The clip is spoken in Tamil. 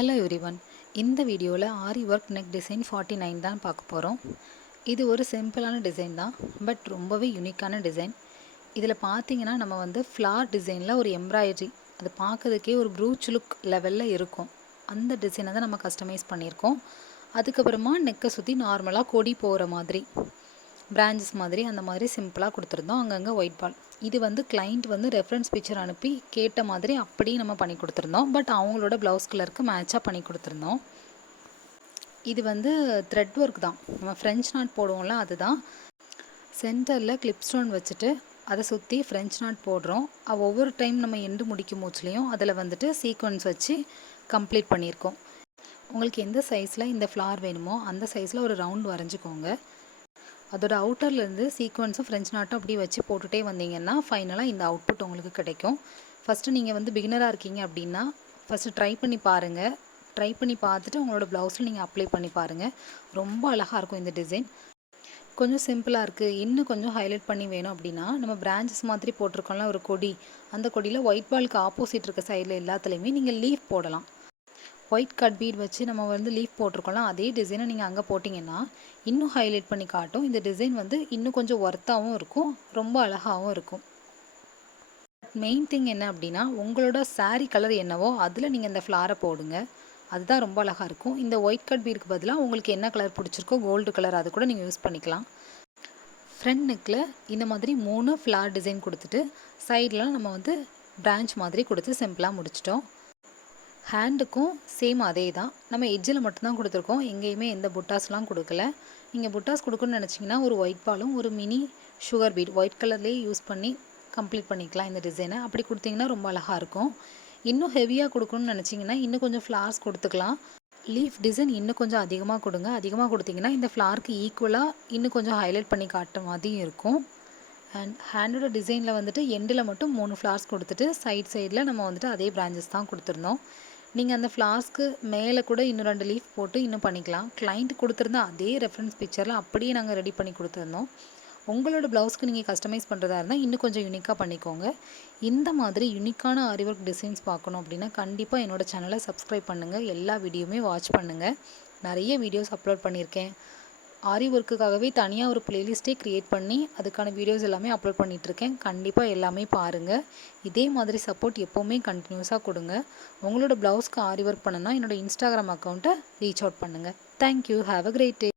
Hello everyone. இந்த வீடியோவில் ஆரி ஒர்க் நெக் டிசைன் 49 தான் பார்க்க போகிறோம். இது ஒரு சிம்பிளான டிசைன் தான், பட் ரொம்பவே யூனிக்கான டிசைன். இதில் பார்த்தீங்கன்னா நம்ம வந்து ஃப்ளார் டிசைனில் ஒரு எம்ப்ராய்டரி, அது பார்க்கறதுக்கே ஒரு ப்ரூச் லுக் லெவலில் இருக்கும். அந்த டிசைனை தான் நம்ம கஸ்டமைஸ் பண்ணியிருக்கோம். அதுக்கப்புறமா நெக்கை சுற்றி நார்மலாக கொடி போகிற மாதிரி பிரான்ச்சஸ் மாதிரி அந்த மாதிரி சிம்பிளாக கொடுத்துருந்தோம். அங்கங்கே ஒயிட் பால். இது வந்து கிளைண்ட் வந்து ரெஃபரன்ஸ் பிக்சர் அனுப்பி கேட்ட மாதிரி அப்படியே நம்ம பண்ணி கொடுத்துருந்தோம். பட் அவங்களோட ப்ளவுஸ் கலருக்கு மேட்சாக பண்ணி கொடுத்துருந்தோம். இது வந்து த்ரெட் ஒர்க் தான். நம்ம ஃப்ரெஞ்ச் நாட் போடுவோம்ல, அதுதான். சென்டரில் கிளிப் ஸ்டோன் வச்சுட்டு அதை சுற்றி ஃப்ரெஞ்ச் நாட் போடுறோம். ஒவ்வொரு டைம் நம்ம எண்டு முடிக்கும் மூச்சுலேயும் அதில் வந்துட்டு சீக்வன்ஸ் வச்சு கம்ப்ளீட் பண்ணியிருக்கோம். உங்களுக்கு எந்த சைஸில் இந்த ஃப்ளார் வேணுமோ அந்த சைஸில் ஒரு ரவுண்ட் வரைஞ்சிக்கோங்க. அதோட அவுட்டர்லேருந்து சீக்வன்ஸும் ஃப்ரெஞ்ச் நாட்டும் அப்படி வச்சு போட்டுகிட்டே வந்தீங்கன்னா ஃபைனலாக இந்த அவுட்புட் உங்களுக்கு கிடைக்கும். ஃபஸ்ட்டு நீங்கள் வந்து பிகினராக இருக்கீங்க அப்படின்னா ஃபஸ்ட்டு ட்ரை பண்ணி பாருங்கள். ட்ரை பண்ணி பார்த்துட்டு உங்களோட ப்ளவுஸில் நீங்கள் அப்ளை பண்ணி பாருங்கள். ரொம்ப அழகாக இருக்கும் இந்த டிசைன். கொஞ்சம் சிம்பிளாக இருக்குது, இன்னும் கொஞ்சம் ஹைலைட் பண்ணி வேணும் அப்படின்னா நம்ம பிரான்ச்சஸ் மாதிரி போட்டிருக்கோம்ல ஒரு கொடி, அந்த கொடியில் ஒயிட் பாலுக்கு ஆப்போசிட் இருக்க சைடில் எல்லாத்துலேயுமே நீங்கள் லீஃப் போடலாம். ஒயிட் கட் பீட் வச்சு நம்ம வந்து லீஃப் போட்டிருக்கோம்ல, அதே டிசைனை நீங்கள் அங்கே போட்டிங்கன்னா இன்னும் ஹைலைட் பண்ணி காட்டும். இந்த டிசைன் வந்து இன்னும் கொஞ்சம் ஒர்த்தாகவும் இருக்கும், ரொம்ப அழகாகவும் இருக்கும். மெயின் திங் என்ன அப்படின்னா உங்களோட சாரீ கலர் என்னவோ அதில் நீங்கள் இந்த ஃப்ளாரை போடுங்க. அதுதான் ரொம்ப அழகாக இருக்கும். இந்த ஒயிட் கட் பீடுக்கு பதிலாக உங்களுக்கு என்ன கலர் பிடிச்சிருக்கோ, கோல்டு கலர், அது கூட நீங்கள் யூஸ் பண்ணிக்கலாம். ஃப்ரண்ட் நெக்கில் இந்த மாதிரி 3 ஃப்ளார் டிசைன் கொடுத்துட்டு சைட்லாம் நம்ம வந்து பிரான்ச் மாதிரி கொடுத்து சிம்பிளாக முடிச்சிட்டோம். ஹேண்டுக்கும் சேம் அதே தான். நம்ம எட்ஜில் மட்டும்தான் கொடுத்துருக்கோம், எங்கேயுமே எந்த புட்டாஸ்லாம் கொடுக்கல. நீங்கள் புட்டாஸ் கொடுக்கணும்னு நினச்சிங்கன்னா ஒரு ஒயிட் பாலும் ஒரு மினி சுகர் பீட் ஒயிட் கலர்லேயே யூஸ் பண்ணி கம்ப்ளீட் பண்ணிக்கலாம் இந்த டிசைனை. அப்படி கொடுத்தீங்கன்னா ரொம்ப அழகாக இருக்கும். இன்னும் ஹெவியாக கொடுக்கணும்னு நினச்சிங்கன்னா இன்னும் கொஞ்சம் ஃப்ளார்ஸ் கொடுத்துக்கலாம். லீஃப் டிசைன் இன்னும் கொஞ்சம் அதிகமாக கொடுங்க. அதிகமாக கொடுத்தீங்கன்னா இந்த ஃப்ளாருக்கு ஈக்குவலாக இன்னும் கொஞ்சம் ஹைலைட் பண்ணி காட்டுற மாதிரியும் இருக்கும். அண்ட் ஹேண்டோட டிசைனில் வந்துட்டு எண்டில் மட்டும் 3 ஃப்ளார்ஸ் கொடுத்துட்டு சைடில் நம்ம வந்துட்டு அதே பிரான்ச்சஸ் தான் கொடுத்துருந்தோம். நீங்கள் அந்த ஃப்ளாஸ்க்கு மேலே கூட இன்னும் 2 லீஃப் போட்டு இன்னும் பண்ணிக்கலாம். கிளைண்ட் கொடுத்துருந்தா அதே ரெஃபரன்ஸ் பிக்சரில் அப்படியே நாங்கள் ரெடி பண்ணி கொடுத்துருந்தோம். உங்களோட ப்ளவுஸ்க்கு நீங்கள் கஸ்டமைஸ் பண்ணுறதா இருந்தால் இன்னும் கொஞ்சம் யூனிக்காக பண்ணிக்கோங்க. இந்த மாதிரி யூனிக்கான ஆரி ஒர்க் டிசைன்ஸ் பார்க்கணும் அப்படின்னா கண்டிப்பாக என்னோடய சேனலை சப்ஸ்கிரைப் பண்ணுங்கள். எல்லா வீடியோவுமே வாட்ச் பண்ணுங்கள். நிறைய வீடியோஸ் அப்லோட் பண்ணியிருக்கேன். ஆரி ஒர்க்குக்காகவே தனியாக ஒரு ப்ளேலிஸ்ட்டே க்ரியேட் பண்ணி அதுக்கான வீடியோஸ் எல்லாமே அப்லோட் பண்ணிகிட்ருக்கேன். கண்டிப்பாக எல்லாமே பாருங்கள். இதே மாதிரி சப்போர்ட் எப்போவுமே கண்டினியூஸாக கொடுங்க. உங்களோட ப்ளவுஸ்க்கு ஆரி ஒர்க் பண்ணுன்னா என்னோடய இன்ஸ்டாகிராம் அக்கௌண்ட்டை ரீச் அவுட் பண்ணுங்கள். Thank you. Have a great day.